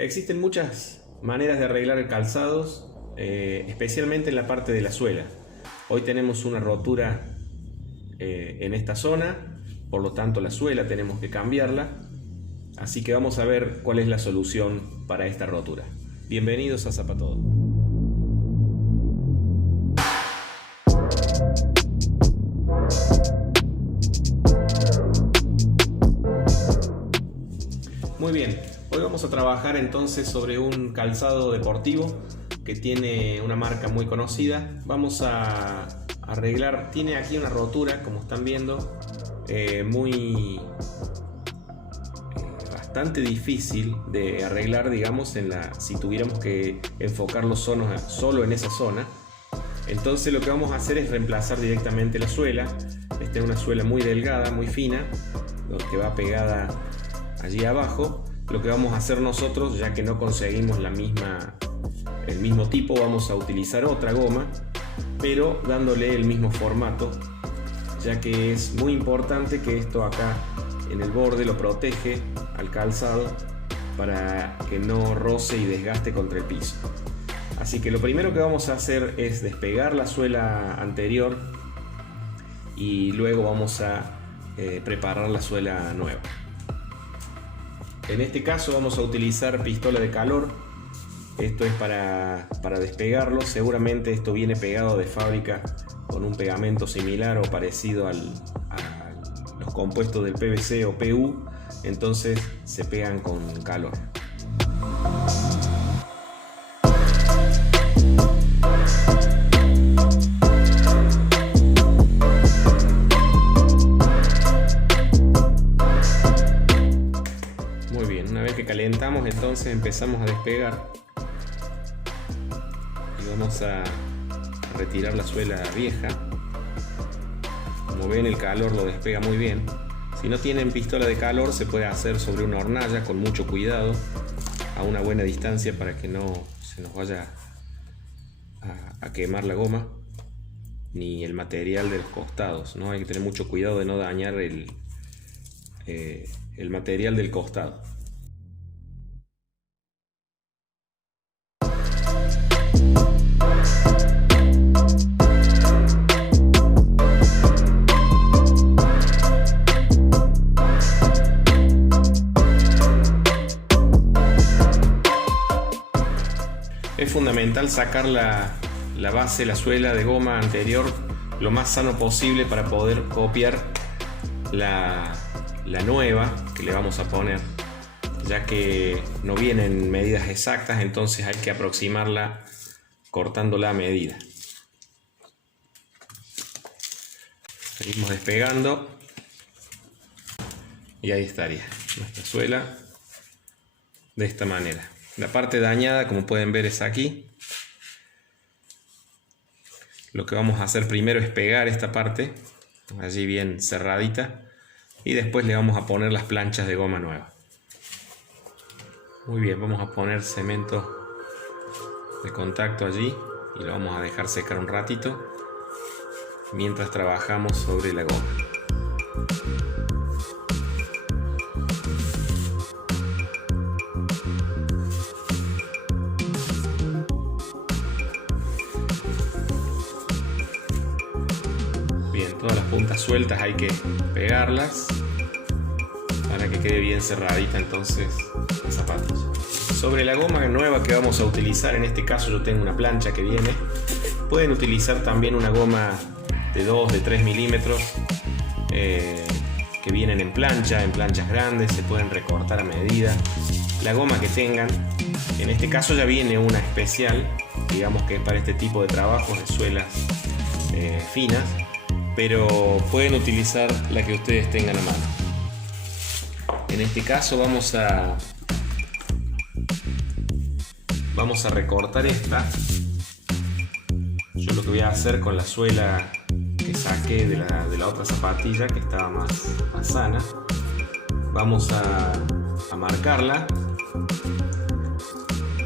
Existen muchas maneras de arreglar calzados, especialmente en la parte de la suela. Hoy tenemos una rotura en esta zona, por lo tanto la suela tenemos que cambiarla. Así que vamos a ver cuál es la solución para esta rotura. Bienvenidos a Zapatodo. Muy bien, hoy vamos a trabajar entonces sobre un calzado deportivo que tiene una marca muy conocida. Vamos a arreglar, tiene aquí una rotura, como están viendo, bastante difícil de arreglar, digamos, si tuviéramos que enfocarlo solo en esa zona. Entonces lo que vamos a hacer es reemplazar directamente la suela. Esta es una suela muy delgada, muy fina, que va pegada allí abajo. Lo que vamos a hacer nosotros, ya que no conseguimos el mismo tipo, vamos a utilizar otra goma, pero dándole el mismo formato, ya que es muy importante que esto acá en el borde lo protege al calzado para que no roce y desgaste contra el piso. Así que lo primero que vamos a hacer es despegar la suela anterior y luego vamos a preparar la suela nueva. En este caso vamos a utilizar pistola de calor. Esto es para despegarlo. Seguramente esto viene pegado de fábrica con un pegamento similar o parecido a los compuestos del PVC o PU. Entonces se pegan con calor. Muy bien, una vez que calentamos, entonces empezamos a despegar y vamos a retirar la suela vieja. Como ven, el calor lo despega muy bien. Si no tienen pistola de calor, se puede hacer sobre una hornalla con mucho cuidado, a una buena distancia, para que no se nos vaya a quemar la goma ni el material de los costados, ¿no? Hay que tener mucho cuidado de no dañar el material del costado. Es fundamental sacar la base, la suela de goma anterior lo más sano posible para poder copiar la nueva que le vamos a poner, ya que no vienen medidas exactas, entonces hay que aproximarla cortándola a medida. Seguimos despegando y ahí estaría nuestra suela de esta manera. La parte dañada, como pueden ver, es aquí. Lo que vamos a hacer primero es pegar esta parte allí bien cerradita y después le vamos a poner las planchas de goma nueva. Muy bien, vamos a poner cemento de contacto allí y lo vamos a dejar secar un ratito mientras trabajamos sobre la goma. Bien, todas las puntas sueltas hay que pegarlas para que quede bien cerradita entonces la zapatilla. Sobre la goma nueva que vamos a utilizar, en este caso yo tengo una plancha que viene. Pueden utilizar también una goma de 2, de 3 milímetros que vienen en planchas grandes, se pueden recortar a medida. La goma que tengan, en este caso ya viene una especial, digamos que es para este tipo de trabajos de suelas finas, pero pueden utilizar la que ustedes tengan a mano. En este caso vamos a recortar esta. Yo lo que voy a hacer con la suela que saqué de la otra zapatilla, que estaba más sana, vamos a marcarla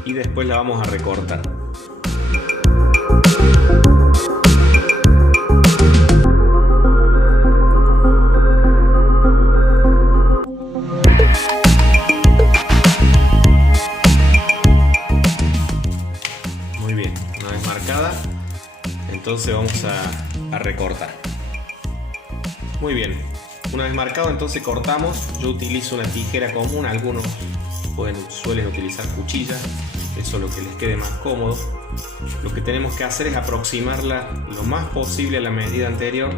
y después la vamos a recortar. Entonces vamos a recortar. Muy bien, una vez marcado entonces cortamos. Yo utilizo una tijera común, algunos suelen utilizar cuchillas, eso es lo que les quede más cómodo. Lo que tenemos que hacer es aproximarla lo más posible a la medida anterior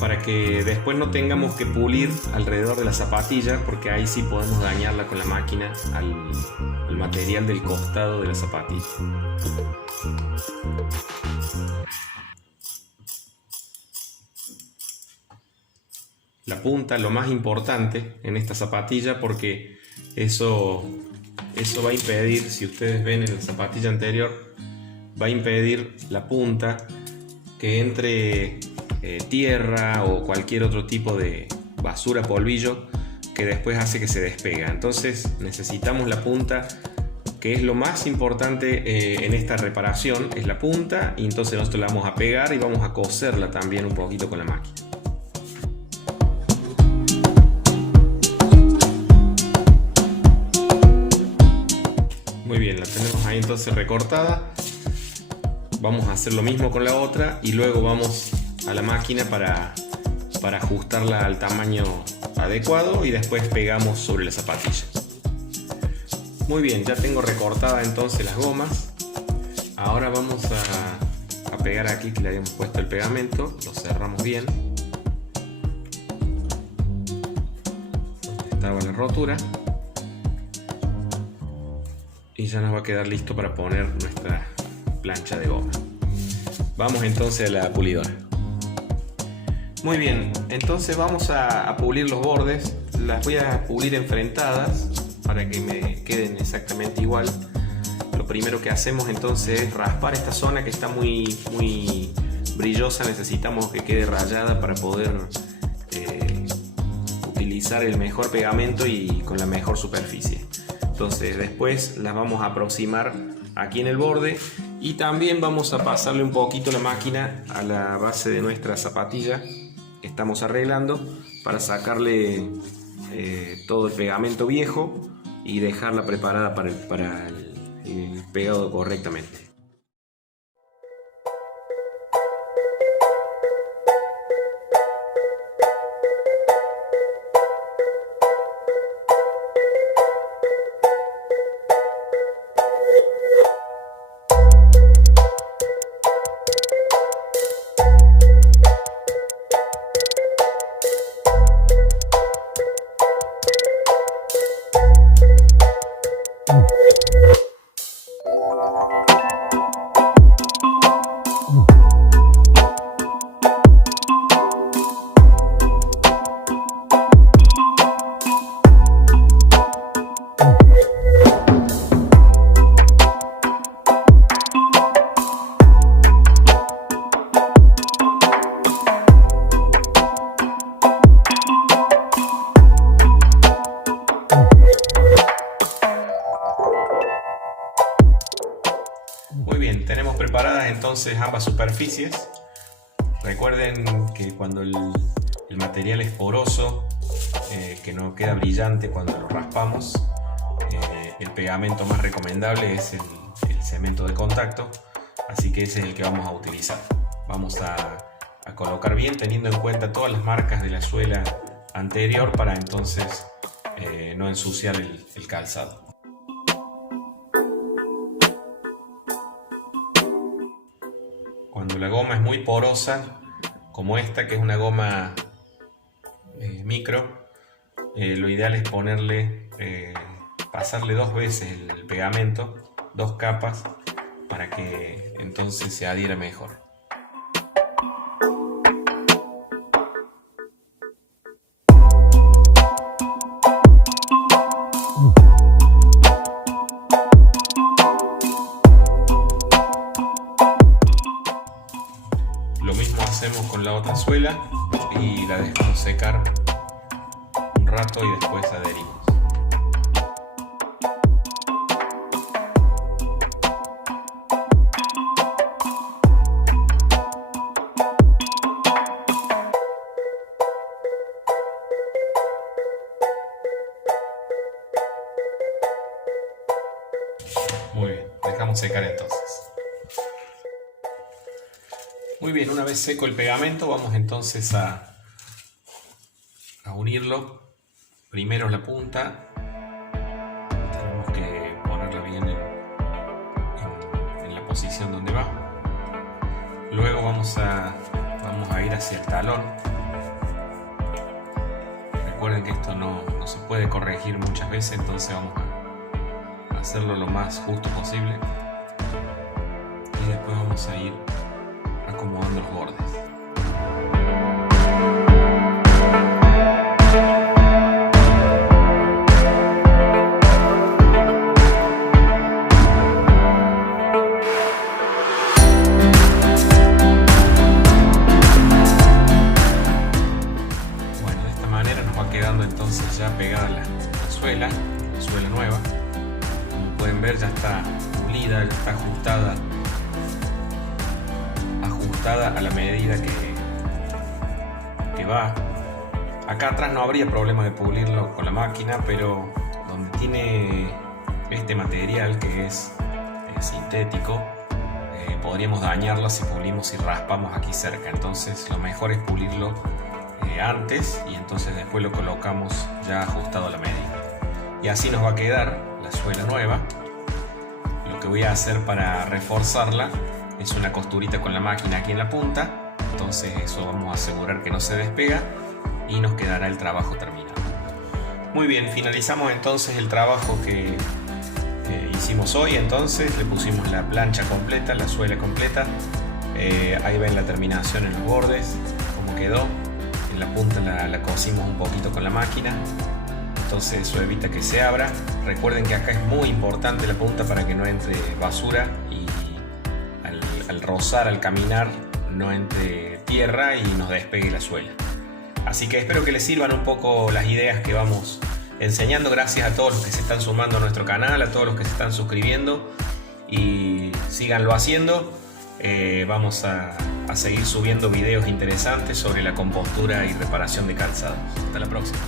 para que después no tengamos que pulir alrededor de la zapatilla, porque ahí sí podemos dañarla con la máquina al material del costado de la zapatilla. La punta, lo más importante en esta zapatilla, porque eso va a impedir, si ustedes ven en la zapatilla anterior, va a impedir la punta que entre tierra o cualquier otro tipo de basura, polvillo, que después hace que se despega. Entonces necesitamos la punta, que es lo más importante en esta reparación, es la punta, y entonces nosotros la vamos a pegar y vamos a coserla también un poquito con la máquina. Muy bien, la tenemos ahí entonces recortada. Vamos a hacer lo mismo con la otra y luego vamos a la máquina para ajustarla al tamaño adecuado y después pegamos sobre la zapatilla. Muy bien, ya tengo recortada entonces las gomas. Ahora vamos a pegar aquí que le habíamos puesto el pegamento. Lo cerramos bien. Estaba la rotura. Y ya nos va a quedar listo para poner nuestra plancha de goma. Vamos entonces a la pulidora. Muy bien, entonces vamos a pulir los bordes. Las voy a pulir enfrentadas para que me queden exactamente igual. Lo primero que hacemos entonces es raspar esta zona que está muy brillosa. Necesitamos que quede rayada para poder utilizar el mejor pegamento y con la mejor superficie. Entonces después las vamos a aproximar aquí en el borde y también vamos a pasarle un poquito la máquina a la base de nuestra zapatilla que estamos arreglando para sacarle todo el pegamento viejo y dejarla preparada para el pegado correctamente. Muy bien, tenemos preparadas entonces ambas superficies. Recuerden que cuando el material es poroso, que no queda brillante cuando lo raspamos, el pegamento más recomendable es el cemento de contacto, así que ese es el que vamos a utilizar. Vamos a colocar bien teniendo en cuenta todas las marcas de la suela anterior para entonces no ensuciar el calzado. Cuando la goma es muy porosa, como esta que es una goma micro, lo ideal es pasarle 2 veces el pegamento, 2 capas, para que entonces se adhiera mejor. Lo mismo hacemos con la otra suela y la dejamos secar un rato y después adherimos. Muy bien, dejamos secar entonces. Muy bien, una vez seco el pegamento, vamos entonces a unirlo. Primero la punta, tenemos que ponerla bien en la posición donde va. Luego vamos a ir hacia el talón. Recuerden que esto no se puede corregir muchas veces, entonces vamos a hacerlo lo más justo posible. Y después vamos a ir acomodando los bordes. Quedando entonces ya pegada la suela nueva. Como pueden ver, ya está pulida, ya está ajustada a la medida que va. Acá atrás no habría problema de pulirlo con la máquina, pero donde tiene este material que es sintético, podríamos dañarlo si pulimos y raspamos aquí cerca. Entonces lo mejor es pulirlo antes, y entonces después lo colocamos ya ajustado a la medida, y así nos va a quedar la suela nueva. Lo que voy a hacer para reforzarla es una costurita con la máquina aquí en la punta, entonces eso vamos a asegurar que no se despega y nos quedará el trabajo terminado. Muy bien, finalizamos entonces el trabajo que hicimos hoy. Entonces le pusimos la plancha completa, la suela completa. Ahí ven la terminación en los bordes, cómo quedó. En la punta la cosimos un poquito con la máquina, entonces eso evita que se abra. Recuerden que acá es muy importante la punta para que no entre basura y al rozar, al caminar, no entre tierra y nos despegue la suela. Así que espero que les sirvan un poco las ideas que vamos enseñando. Gracias a todos los que se están sumando a nuestro canal, a todos los que se están suscribiendo, y síganlo haciendo. Vamos a seguir subiendo videos interesantes sobre la compostura y reparación de calzados. Hasta la próxima.